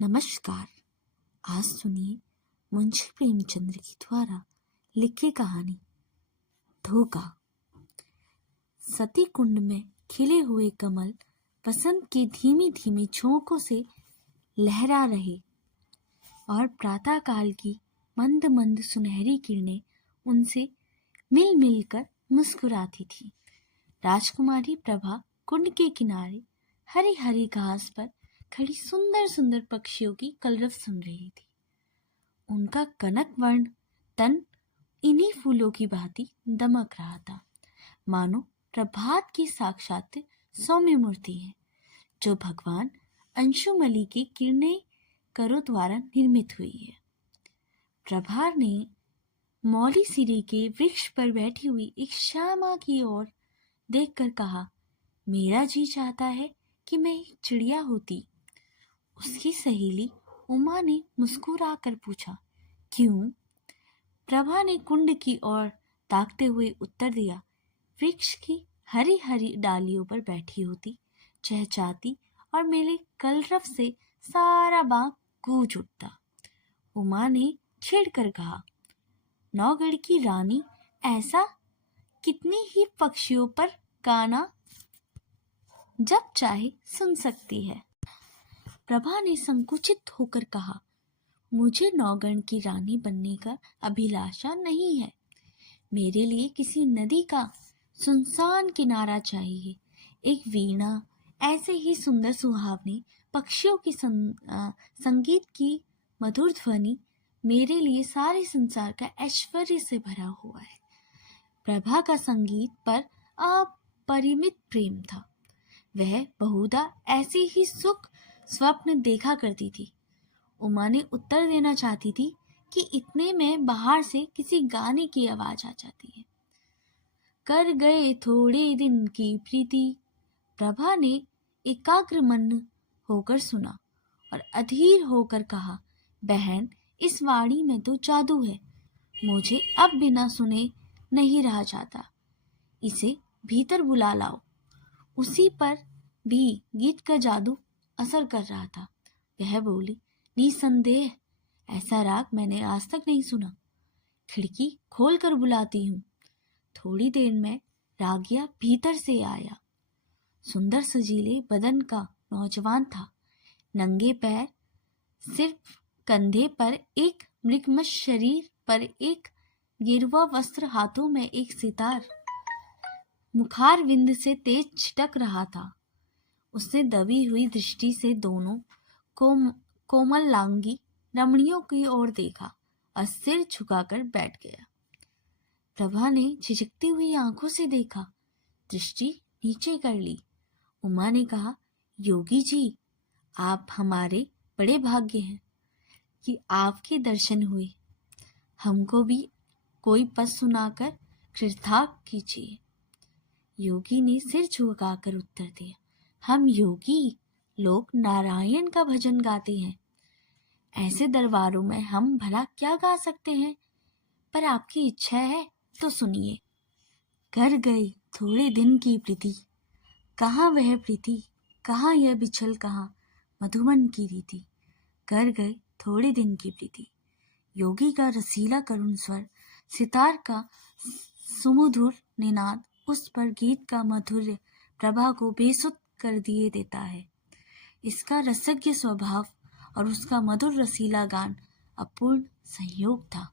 नमस्कार। आज सुनिए मुंशी प्रेमचंद्र की द्वारा लिखी कहानी धोखा। सती कुंड में खिले हुए कमल बसंत के धीमी धीमी झोंकों से लहरा रहे और प्रातःकाल की मंद मंद सुनहरी किरणें उनसे मिल मिलकर मुस्कुराती थी। राजकुमारी प्रभा कुंड के किनारे हरी हरी घास पर खड़ी सुंदर सुंदर पक्षियों की कलरव सुन रही थी। उनका कनक वर्ण तन इन्हीं फूलों की भांति दमक रहा था, मानो प्रभात की साक्षात सौम्य मूर्ति है जो भगवान अंशुमली की किरणें करों द्वारा निर्मित हुई है। प्रभा ने मौली सिरी के वृक्ष पर बैठी हुई एक श्यामा की ओर देखकर कहा, मेरा जी चाहता है कि मैं एक चिड़िया होती। उसकी सहेली उमा ने मुस्कुराकर पूछा, क्यों? प्रभा ने कुंड की ओर ताकते हुए उत्तर दिया, वृक्ष की हरी हरी डालियों पर बैठी होती, चहचहाती और मेरे कलरव से सारा बाग गूंज उठता। उमा ने छिड़कर कहा, नौगढ़ की रानी ऐसा कितनी ही पक्षियों पर गाना जब चाहे सुन सकती है। प्रभा ने संकुचित होकर कहा, मुझे नौगढ़ की रानी बनने का अभिलाषा नहीं है। मेरे लिए किसी नदी का सुनसान किनारा चाहिए, एक वीणा, ऐसे ही सुंदर सुहावने पक्षियों की संगीत की मधुर ध्वनि मेरे लिए सारे संसार का ऐश्वर्य से भरा हुआ है। प्रभा का संगीत पर अपरिमित प्रेम था। वह बहुधा ऐसे ही सुख स्वप्न देखा करती थी। उमा ने उत्तर देना चाहती थी कि इतने में बाहर से किसी गाने की आवाज आ जाती है। कर गए थोड़े दिन की प्रीति। प्रभा ने एकाग्र मन होकर सुना और अधीर होकर कहा, बहन, इस वाणी में तो जादू है। मुझे अब बिना सुने नहीं रहा जाता। इसे भीतर बुला लाओ। उसी पर भी गीत का जादू असर कर रहा था। वह बोली, निसंदेह ऐसा राग मैंने आज तक नहीं सुना। खिड़की खोल कर बुलाती हूँ। थोड़ी देर में रागिया भीतर से आया। सुंदर सजीले बदन का नौजवान था। नंगे पैर, सिर्फ कंधे पर एक मृगमश शरीर पर एक गेरुआ वस्त्र, हाथों में एक सितार मुखार विंद से तेज छिटक रहा था। उसने दबी हुई दृष्टि से दोनों कोमल लांगी रमणियों की ओर देखा और सिर झुकाकर बैठ गया। प्रभा ने झिझकती हुई आंखों से देखा, दृष्टि नीचे कर ली। उमा ने कहा, योगी जी, आप हमारे बड़े भाग्य हैं कि आपके दर्शन हुए। हमको भी कोई पद सुनाकर कृतार्थ कीजिए। योगी ने सिर झुकाकर उत्तर दिया, हम योगी लोग नारायण का भजन गाते हैं। ऐसे दरबारों में हम भला क्या गा सकते हैं, पर आपकी इच्छा है तो सुनिए। कर गई थोड़े दिन की प्रीति, कहाँ वह प्रीति, कहाँ यह बिछल, कहाँ मधुबन की रीति। कर गए थोड़े दिन की प्रीति। योगी का रसीला करुण स्वर, सितार का सुमधुर निनाद, उस पर गीत का माधुर्य प्रभा को बेसुध कर दिए देता है। इसका रसज्ञ स्वभाव और उसका मधुर रसीला गान अपूर्ण संयोग था।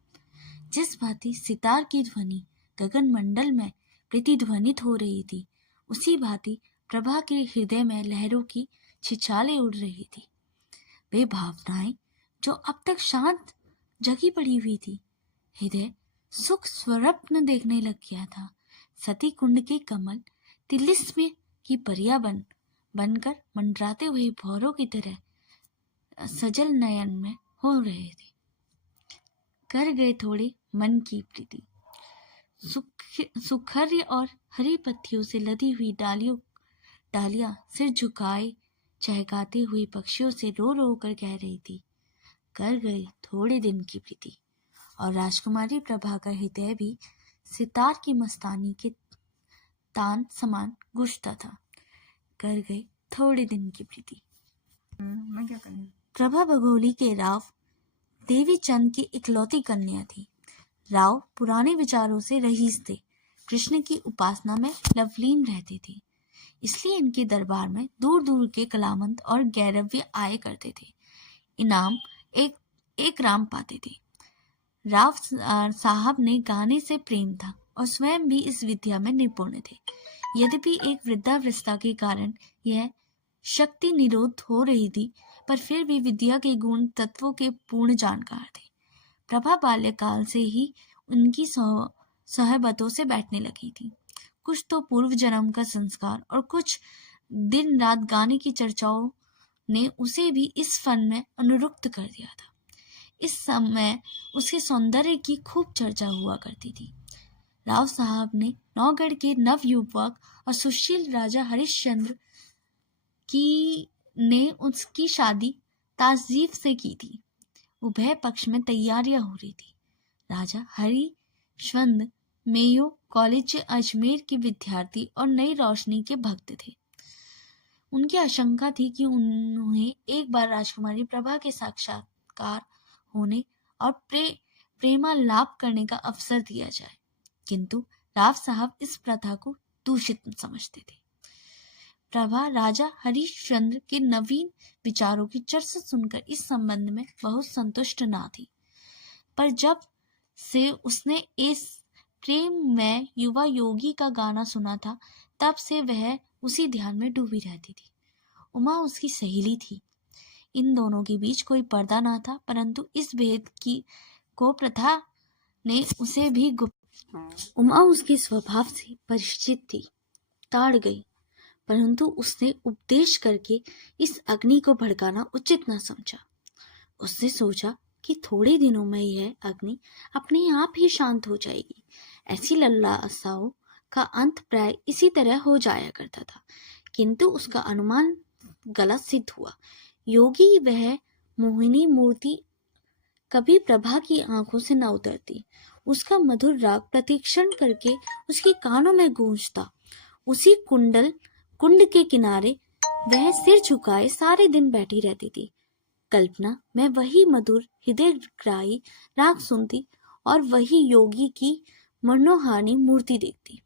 जिस भांति सितार की ध्वनि गगन मंडल में प्रतिध्वनित हो रही थी, उसी भांति प्रभा के हृदय में लहरों की छिछालें उड़ रही थी। वे भावनाएं जो अब तक शांत जगी पड़ी हुई थी, हृदय सुख स्वप्न देखने लग गया था। सती कुंड के कमल तिलिस्म की परिया बनकर मंडराते हुए भौरों की तरह सजल नयन में हो रहे थे। कर गए थोड़े मन की प्रीति। सुखर्य और हरी पत्तियों से लदी हुई डालियां सिर झुकाए चहकाते हुए पक्षियों से रो रो कर कह रही थी, कर गए थोड़े दिन की प्रीति। और राजकुमारी प्रभा का हृदय भी सितार की मस्तानी के तान समान गूंजता था। कर गए थोड़े दिन की प्रीति। मैं क्या करूं? प्रभा बघोली के राव देवी चंद की इकलौती कन्या थी। राव पुराने विचारों से रईस थे, कृष्ण की उपासना में लवलीन रहते थे, इसलिए इनके दरबार में दूर दूर के कलामंद और गैरव्य आए करते थे। इनाम एक राम पाते थे। राव साहब ने गाने से प्रेम था और स्वयं भी इस विद्या में निपुण थे। यद्यपि एक वृद्धावस्था के कारण यह शक्ति निरोध हो रही थी, पर फिर भी विद्या के गुण तत्वों के पूर्ण जानकार थे। प्रभा बाल्यकाल से ही उनकी सहबतों से बैठने लगी थी। कुछ तो पूर्व जन्म का संस्कार और कुछ दिन रात गाने की चर्चाओं ने उसे भी इस फन में अनुरक्त कर दिया था। इस समय उसके सौंदर्य की खूब चर्चा हुआ करती थी। राव साहब ने नौगढ़ के नव युवक और सुशील राजा हरिश्चंद्र ने उसकी शादी ताजीफ से की थी। उभय पक्ष में तैयारियां हो रही थी। राजा हरिश्चंद्र मेयो कॉलेज अजमेर के विद्यार्थी और नई रोशनी के भक्त थे। उनकी आशंका थी कि उन्हें एक बार राजकुमारी प्रभा के साक्षात्कार होने और प्रेमालाप करने का अवसर दिया जाए, किंतु राव साहब इस प्रथा को दूषित समझते थे। प्रभा राजा हरिश्चंद्र के नवीन विचारों की चर्चा सुनकर इस संबंध में बहुत संतुष्ट ना थी, पर जब से उसने इस प्रेम में युवा योगी का गाना सुना था, तब से वह उसी ध्यान में डूबी रहती थी। उमा उसकी सहेली थी। इन दोनों के बीच कोई पर्दा ना था, परंतु इस भेद को प्रथा ने उसे भी उमा उसके स्वभाव से परिचित थी। ताड़ गई, परंतु उसने उपदेश करके इस अग्नि को भड़काना उचित न समझा। उसने सोचा कि थोड़े दिनों में यह अग्नि अपने आप ही शांत हो जाएगी। ऐसी लल्लासाओं का अंत प्राय इसी तरह हो जाया करता था, किंतु उसका अनुमान गलत सिद्ध हुआ। योगी वह मोहिनी मूर्ति कभी प्रभा की आंखों से न उतरती। उसका मधुर राग प्रतीक्षण करके उसके कानों में गूंजता। उसी कुंड के किनारे वह सिर झुकाए सारे दिन बैठी रहती थी। कल्पना में वही मधुर हृदयग्राही राग सुनती और वही योगी की मनोहारी मूर्ति देखती।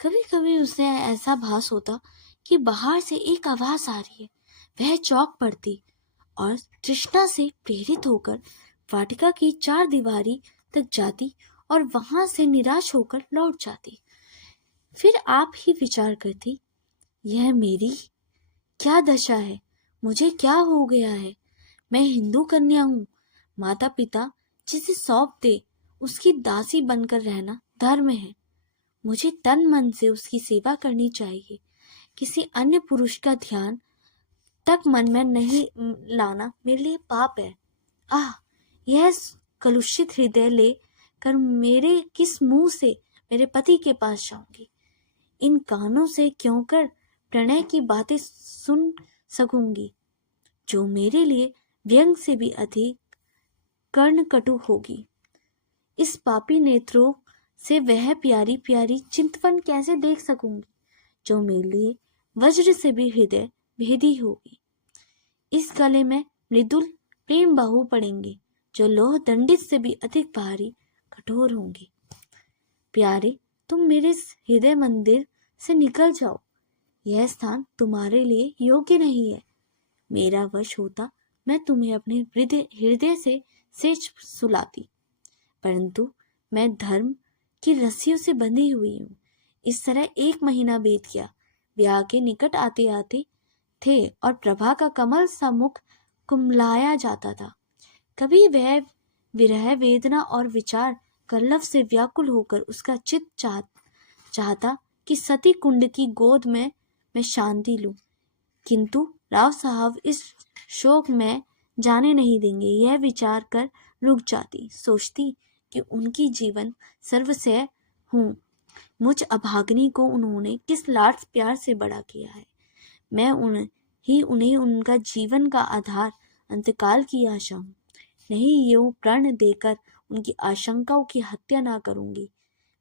कभी कभी उसे ऐसा भास होता कि बाहर से एक आवाज आ रही है। वह चौंक पड़ती और तृष्णा से प्रेरित होकर वाटिका की चार दीवारी तक जाती और वहां से निराश होकर लौट जाती। फिर आप ही विचार करती, यह मेरी क्या दशा है, मुझे क्या हो गया है। मैं हिंदू कन्या हूँ। माता पिता जिसे सौंप दे उसकी दासी बनकर रहना धर्म है। मुझे तन मन से उसकी सेवा करनी चाहिए। किसी अन्य पुरुष का ध्यान तक मन में नहीं लाना मेरे लिए पाप है। आह, यह कलुषित हृदय ले कर मेरे किस मुंह से मेरे पति के पास जाऊंगी। इन कानों से क्यों कर प्रणय की बातें सुन सकूंगी, जो मेरे लिए व्यंग से भी अधिक कर्णकटु होगी। इस पापी नेत्रों से वह प्यारी प्यारी चिंतवन कैसे देख सकूंगी, जो मेरे लिए वज्र से भी हृदय भेदी होगी। इस गले में मृदुल प्रेम बाहु पड़ेंगे, जो लोह दंडित से भी अधिक भारी कठोर होंगे। प्यारे, तुम मेरे हृदय मंदिर से निकल जाओ। यह स्थान तुम्हारे लिए योग्य नहीं है। मेरा वश होता मैं तुम्हें अपने हृदय से सुलाती, परंतु मैं धर्म की रस्सियों से बंधी हुई हूँ। इस तरह 1 महीना बीत गया। ब्याह के निकट आते आते थे और प्रभा का कमल सा मुख कुमलाया जाता था। कभी वह विरह वेदना और विचार कल्लव से व्याकुल होकर उसका चित्त चाहता कि सती कुंड की गोद में मैं शांति लूं, किंतु राव साहब इस शोक में जाने नहीं देंगे। यह विचार कर रुक जाती, सोचती कि उनकी जीवन सर्वस्व हूँ। मुझ अभागिनी को उन्होंने किस लाड प्यार से बड़ा किया है। मैं उन्हें उनका जीवन का आधार अंतकाल की आशा हूँ। नहीं, यूं प्रण देकर उनकी आशंकाओं की हत्या ना करूंगी।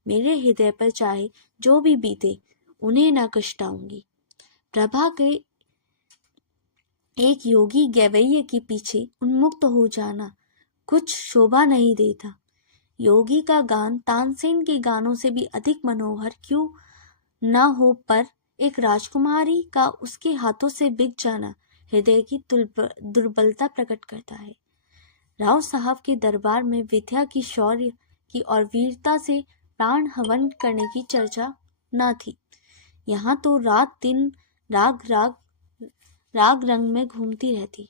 मेरे हृदय पर चाहे जो भी बीते, उन्हें ना कष्टाऊंगी। प्रभा के एक योगी गवैये के पीछे उन्मुक्त हो जाना कुछ शोभा नहीं देता। योगी का गान तानसेन के गानों से भी अधिक मनोहर क्यों न हो, पर एक राजकुमारी का उसके हाथों से बिक जाना हृदय की दुर्बलता प्रकट करता है। राव साहब के दरबार में विद्या की, शौर्य की और वीरता से प्राण हवन करने की चर्चा न थी। यहाँ तो रात दिन राग रंग में घूमती रहती।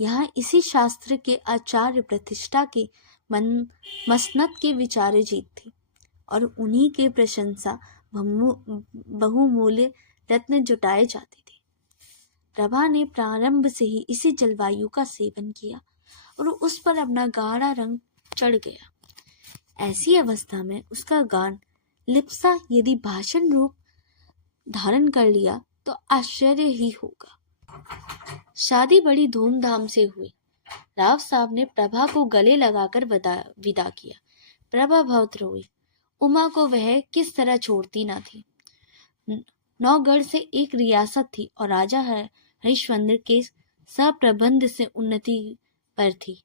यहाँ इसी शास्त्र के आचार्य प्रतिष्ठा के मसनद के विचारे जीत थी और उन्हीं के प्रशंसा बहुमूल्य रत्न जुटाए जाते थे। प्रभा ने प्रारंभ से ही इसी जलवायु का सेवन किया और उस पर अपना गाढ़ा रंग चढ़ गया। ऐसी अवस्था में उसका गान लिप्सा यदि भाषण रूप धारण कर लिया तो आश्चर्य ही होगा। शादी बड़ी धूमधाम से हुई। राव साहब ने प्रभा को गले लगाकर विदा किया। प्रभा बहुत रोई। उमा को वह किस तरह छोड़ती न थी। नौगढ़ से एक रियासत थी और राजा हरिश्चंद्र के सप्रबंध से उन्नति पर थी।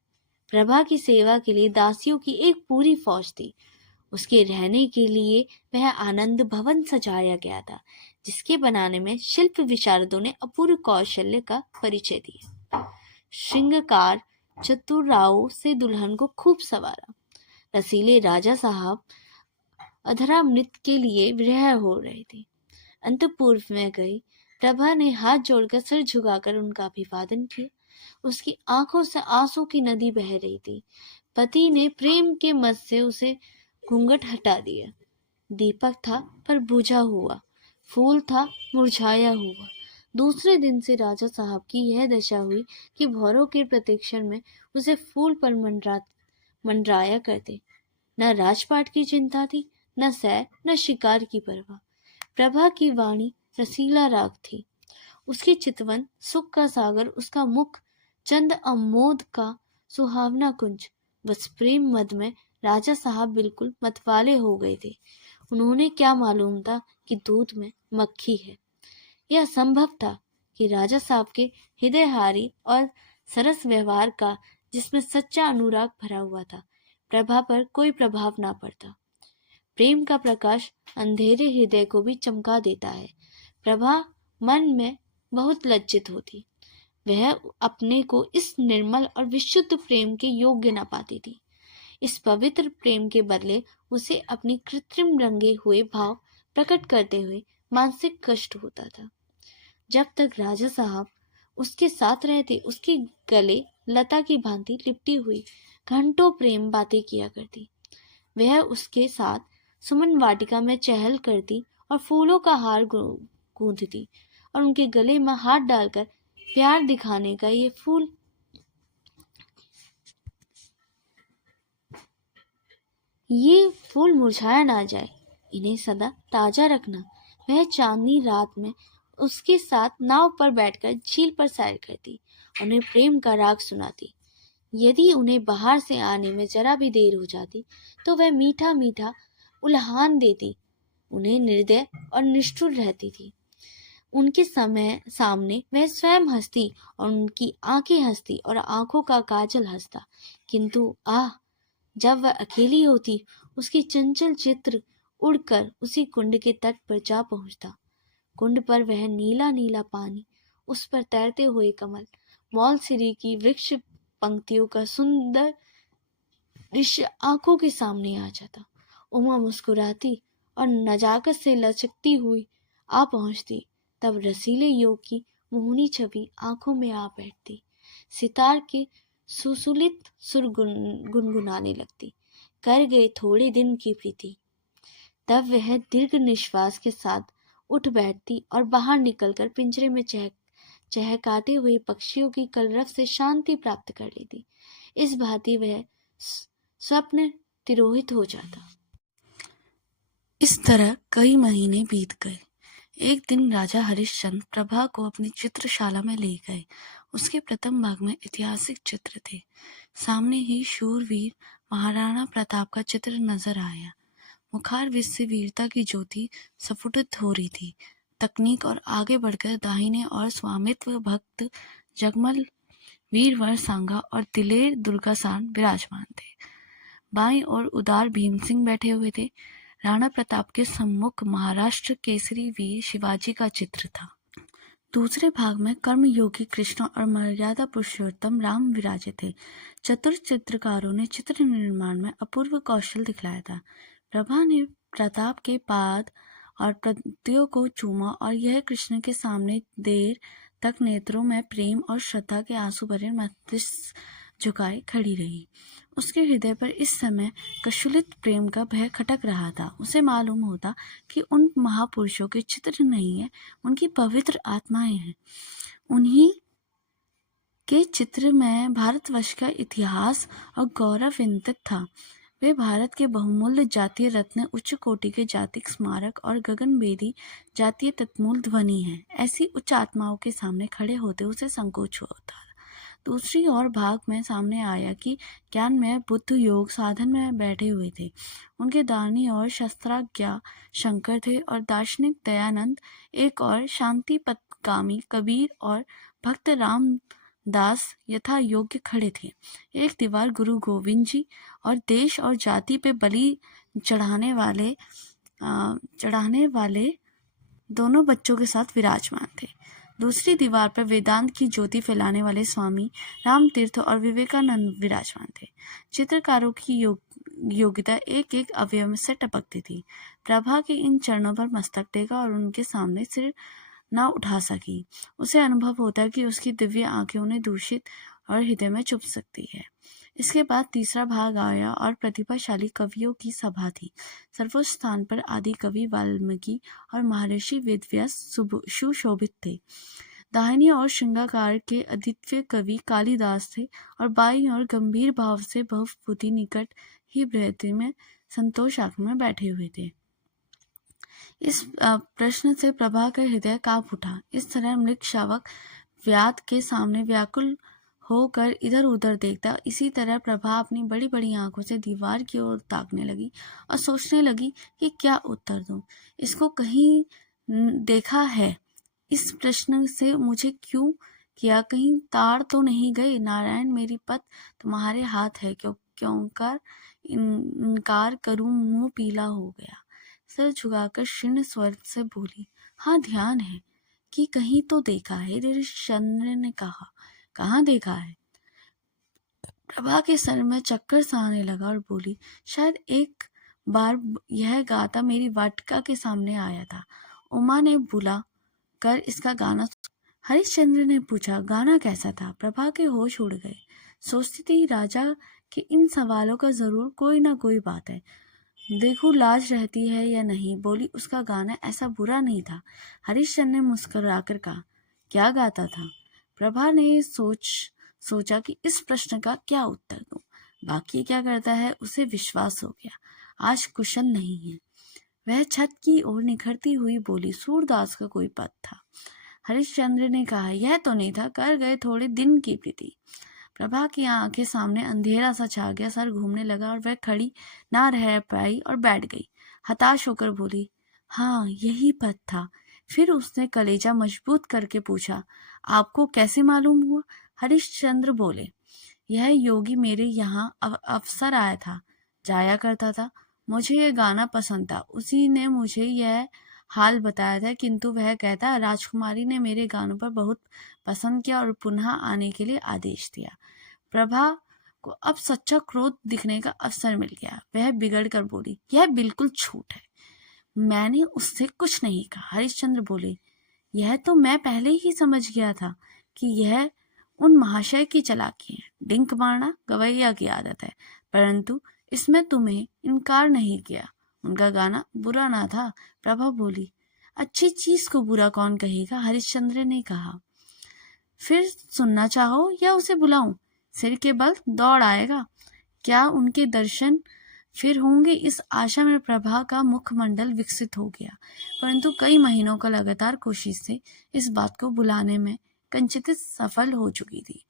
प्रभा की सेवा के लिए दासियों की एक पूरी फौज थी। उसके रहने के लिए वह आनंद भवन सजाया गया था, जिसके बनाने में शिल्प विशारदों ने अपूर्व कौशल्य का परिचय दिया। श्रृंगार चतुराओं से दुल्हन को खूब सवारा। रसीले राजा साहब अधरामृत के लिए विरह हो रहे थे। अंतपुर में गई प्रभा ने हाथ जोड़कर सिर झुकाकर उनका अभिवादन किया। उसकी आंखों से आंसू की नदी बह रही थी। पति ने प्रेम के मत से उसे घूंघट हटा दिया। दीपक था पर बुझा हुआ, फूल था मुरझाया हुआ। दूसरे दिन से राजा साहब की यह दशा हुई कि भौरों के प्रतीक्षण में उसे फूल पर मंडराया करते। न राजपाट की चिंता थी, न सैर, न शिकार की परवाह। प्रभा की वाणी रसीला राग थी, उसकी चितवन सुख का सागर, उसका मुख चंद अमोद का सुहावना कुंज। बस प्रेम मद में राजा साहब बिल्कुल मतवाले हो गए थे। उन्होंने क्या मालूम था कि दूध में मक्खी है। यह संभव था कि राजा साहब के हृदयहारी और सरस व्यवहार का, जिसमें सच्चा अनुराग भरा हुआ था, प्रभा पर कोई प्रभाव ना पड़ता। प्रेम का प्रकाश अंधेरे हृदय को भी चमका देता है। प्रभा मन में बहुत लज्जित होती। वह अपने को इस निर्मल और विशुद्ध प्रेम के योग्य न पाती थी। इस पवित्र प्रेम के बदले उसे अपनी कृत्रिम रंगे हुए भाव प्रकट करते हुए मानसिक कष्ट होता था। जब तक राजा साहब उसके साथ रहते, उसके गले लता की भांति लिपटी हुई घंटों प्रेम बातें किया करती। वह उसके साथ सुमन वाटिका में चहल करती और फूलों का हार गूंथती और उनके गले में हाथ डालकर प्यार दिखाने का ये फूल मुरझाया ना जाए, इन्हें सदा ताजा रखना। वह चांदनी रात में उसके साथ नाव पर बैठकर झील पर सैर करती, उन्हें प्रेम का राग सुनाती। यदि उन्हें बाहर से आने में जरा भी देर हो जाती तो वह मीठा मीठा उल्हान देती। उन्हें निर्दय और निष्ठुर रहती थी। उनके सामने वह स्वयं हंसती और उनकी आंखें हंसती और आंखों का काजल हंसता। किंतु जब वह अकेली होती, उसकी चंचल चित्र उड़कर उसी कुंड के तट पर जा पहुंचता। कुंड पर वह नीला नीला पानी, उस पर तैरते हुए कमल, मौलसिरी की वृक्ष पंक्तियों का सुंदर दृश्य आंखों के सामने आ जाता। उमा मुस्कुराती और नजाकत से लचकती हुई आ पहुंचती। तब रसीले योग की मोहनी छवि आंखों में आ बैठती। सितार के सुसुलित सुर गुनगुनाने लगती। कर गए थोड़े दिन की प्रीति। तब वह दीर्घ निश्वास के साथ उठ बैठती और बाहर निकलकर पिंजरे में चहकाते हुए पक्षियों की कलरव से शांति प्राप्त कर लेती। इस भांति वह स्वप्न तिरोहित हो जाता। इस तरह कई महीने बीत गए। एक दिन राजा हरिश्चंद्र प्रभा को अपनी चित्रशाला में ले गए। उसके प्रथम भाग में ऐतिहासिक चित्र थे। सामने ही शूरवीर महाराणा प्रताप का चित्र नजर आया। मुखारविंद से वीरता की ज्योति स्फुटित हो रही थी। तकनीक और आगे बढ़कर दाहिने और स्वामित्व भक्त जगमल, वीरवर सांगा और दिलेर दुर्गासान विराजमान थे। बाईं ओर उदार भीम सिंह बैठे हुए थे। राणा प्रताप के सम्मुख महाराष्ट्र केसरी वीर शिवाजी का चित्र था। दूसरे भाग में कर्मयोगी कृष्ण और मर्यादा पुरुषोत्तम राम विराजे थे। चतुर चित्रकारों ने चित्र निर्माण में अपूर्व कौशल दिखलाया था। प्रभा ने प्रताप के पाद और पद्यों को चूमा और यह कृष्ण के सामने देर तक नेत्रों में प्रेम और श्रद्धा के आंसू भरे मस्तिष्क झुकाए खड़ी रही। उसके हृदय पर इस समय कशुलित प्रेम का भय खटक रहा था। उसे मालूम होता कि उन महापुरुषों के चित्र नहीं है, उनकी पवित्र आत्माएं हैं। उन्हीं के चित्र में भारतवर्ष का इतिहास और गौरव विंतित था। वे भारत के बहुमूल्य जातीय रत्न, उच्च कोटि के जातिक स्मारक और गगनभेदी जातीय तत्मूल ध्वनि हैं। ऐसी उच्च आत्माओं के सामने खड़े होते उसे संकोच होता। दूसरी ओर भाग में सामने आया कि ज्ञान में बुद्ध योग साधन में बैठे हुए थे। उनके दाहिनी ओर शस्त्राज्ञ शंकर थे और दार्शनिक दयानंद एक और शांति पथगामी कबीर और भक्त रामदास यथा योग्य खड़े थे। एक दीवार गुरु गोविंद जी और देश और जाति पे बलि चढ़ाने वाले दोनों बच्चों के साथ विराजमान थे। दूसरी दीवार पर वेदांत की ज्योति फैलाने वाले स्वामी रामतीर्थ और विवेकानंद विराजमान थे। चित्रकारों की योग्यता एक एक अवयव से टपकती थी। प्रभा के इन चरणों पर मस्तक टेका और उनके सामने सिर न उठा सकी। उसे अनुभव होता कि उसकी दिव्य आंखें उन्हें दूषित और हृदय में चुभ सकती है। इसके बाद तीसरा भाग आया और प्रतिभाशाली कवियों की सभा थी। सर्वोच्च स्थान पर आदि कवि वाल्मीकि और महर्षि वेदव्यास सुशोभित थे। दाहिनी ओर श्रृंगाकार के अद्वितीय कवि कालिदास थे और बाईं ओर गंभीर भाव से बहुबुद्धि निकट ही बृहति में संतोष आंख में बैठे हुए थे। इस प्रश्न से प्रभा का हृदय कांप उठा। इस तरह मृग शावक व्याध के सामने व्याकुल होकर इधर उधर देखता, इसी तरह प्रभा अपनी बड़ी बड़ी आंखों से दीवार की ओर ताकने लगी और सोचने लगी कि क्या उत्तर दूं। इसको कहीं देखा है, इस प्रश्न से मुझे क्यों किया, कहीं तार तो नहीं गए। नारायण, मेरी पत तुम्हारे हाथ है, क्यों इनकार करूं, मुंह पीला हो गया। सर झुकाकर क्षीण स्वर से बोली, हाँ ध्यान है कि कहीं तो देखा है। हरिश्चंद्र ने कहा, कहाँ देखा है? प्रभा के सर में चक्कर सा आने लगा और बोली, शायद एक बार यह गाता मेरी वाटिका के सामने आया था। उमा ने बुला कर इसका गाना। हरिश्चंद्र ने पूछा, गाना कैसा था? प्रभा के होश उड़ गए। सोचती थी राजा के इन सवालों का जरूर कोई ना कोई बात है, देखूं लाज रहती है या नहीं। बोली, उसका गाना ऐसा बुरा नहीं था। हरिश्चंद्र ने मुस्कुराकर कहा, क्या गाता था? प्रभा ने सोचा कि इस प्रश्न का क्या उत्तर दूं। बाकी क्या करता है उसे विश्वास हो गया, आज कुशल नहीं है। वह छत की ओर निखरती हुई बोली, सूरदास का कोई पद था। हरिश्चंद्र ने कहा, यह तो नहीं था, कर गए थोड़े दिन की प्रीति। प्रभा की आंखें सामने अंधेरा सा छा गया, सर घूमने लगा और वह खड़ी ना रह पाई और बैठ गई। हताश होकर बोली, हाँ यही पद था। फिर उसने कलेजा मजबूत करके पूछा, आपको कैसे मालूम हुआ? हरिश्चंद्र बोले, यह योगी मेरे यहाँ अवसर आया था, जाया करता था। मुझे यह गाना पसंद था, उसी ने मुझे यह हाल बताया था। किंतु वह कहता, राजकुमारी ने मेरे गानों पर बहुत पसंद किया और पुनः आने के लिए आदेश दिया। प्रभा को अब सच्चा क्रोध दिखने का अवसर मिल गया। वह बिगड़ कर बोली, यह बिल्कुल झूठ है, मैंने उससे कुछ नहीं कहा। हरिश्चंद्र बोले, यह तो मैं पहले ही समझ गया था कि यह उन महाशय की चालाकी है। डिंक मारना गवैया की आदत है, परंतु इसमें तुम्हें इनकार नहीं किया। उनका गाना बुरा ना था। प्रभा बोली, अच्छी चीज को बुरा कौन कहेगा? हरिश्चंद्र ने कहा, फिर सुनना चाहो या उसे बुलाऊं? सिर के बल दौड़ आएगा। क्या उनके दर्शन फिर होंगे? इस आशा में प्रभा का मुखमंडल विकसित हो गया, परंतु कई महीनों का लगातार कोशिश से इस बात को बुलाने में कंचित सफल हो चुकी थी।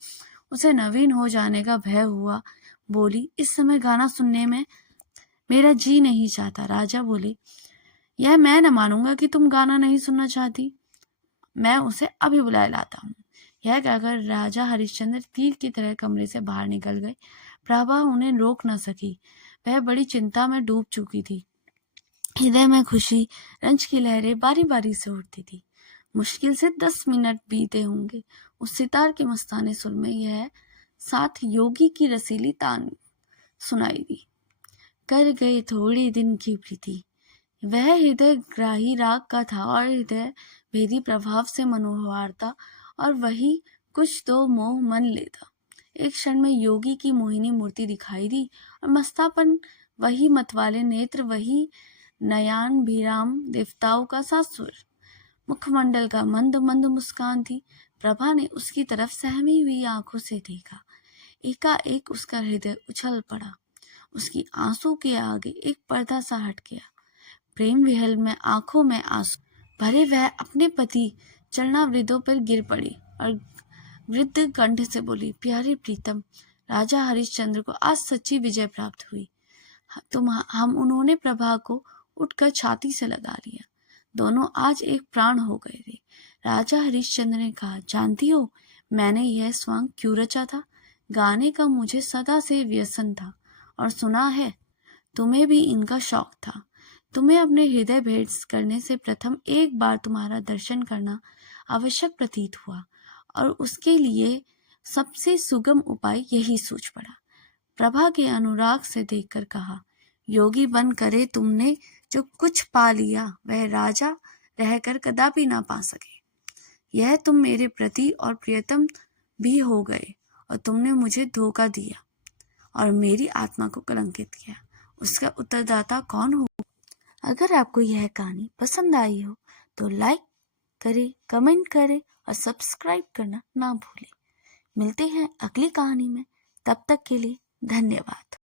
उसे नवीन हो जाने का भय हुआ। बोली, इस समय गाना सुनने में मेरा जी नहीं चाहता। राजा बोले, यह मैं न मानूंगा कि तुम गाना नहीं सुनना चाहती। मैं उसे अभी बुलाए लाता हूँ। यह कहकर राजा हरिश्चंद्र तीर की तरह कमरे से बाहर निकल गए। प्रभा उन्हें रोक न सकी। वह बड़ी चिंता में डूब चुकी थी। हृदय में खुशी, रंज की लहरें बारी बारी से उठती थी। मुश्किल से 10 मिनट बीते होंगे। उस सितार के मस्ताने सुर में यह साथ योगी की रसीली तान सुनाई दी। कर गए थोड़े दिन की प्रीति। वह हृदय ग्राही राग का था और हृदय भेदी प्रभाव से मनोहार था, और वही कुछ तो मोह मन लेता। एक क्षण में योगी की मोहिनी मूर्ति दिखाई दी, और मस्तापन वही मतवाले नेत्र, वही नयान भीराम देवताओं का सा सुर। मुखमंडल का मंद मंद मुस्कान थी। प्रभा ने उसकी तरफ सहमी हुई आंखों से देखा। एकाएक उसका हृदय उछल पड़ा। उसकी आंसू के आगे एक पर्दा सा हट गया। प्रेम विहल में आंखों में आंसू भरे वह अपने पति चरणावृतों पर गिर पड़ी और वृद्ध कंठ से बोली, प्यारे प्रीतम, राजा हरिश्चंद्र को आज सच्ची विजय प्राप्त हुई। उन्होंने प्रभा को उठकर छाती से लगा लिया। दोनों आज एक प्राण हो गए थे। राजा हरिश्चंद्र ने कहा, जानती हो मैंने यह स्वांग क्यों रचा था? गाने का मुझे सदा से व्यसन था, और सुना है तुम्हें भी इनका शौक था। तुम्हें अपने हृदय भेंट करने से प्रथम एक बार तुम्हारा दर्शन करना आवश्यक प्रतीत हुआ, और उसके लिए सबसे सुगम उपाय यही सूझ पड़ा। प्रभा के अनुराग से देखकर कहा, योगी बन करे तुमने जो कुछ पा लिया वह राजा रहकर कदापि ना पा सके। यह तुम मेरे प्रति और प्रियतम भी हो गए, और तुमने मुझे धोखा दिया और मेरी आत्मा को कलंकित किया। उसका उत्तरदाता कौन हो? अगर आपको यह कहानी पसंद आई हो तो लाइक करें, कमेंट करें और सब्सक्राइब करना ना भूलें। मिलते हैं अगली कहानी में। तब तक के लिए धन्यवाद।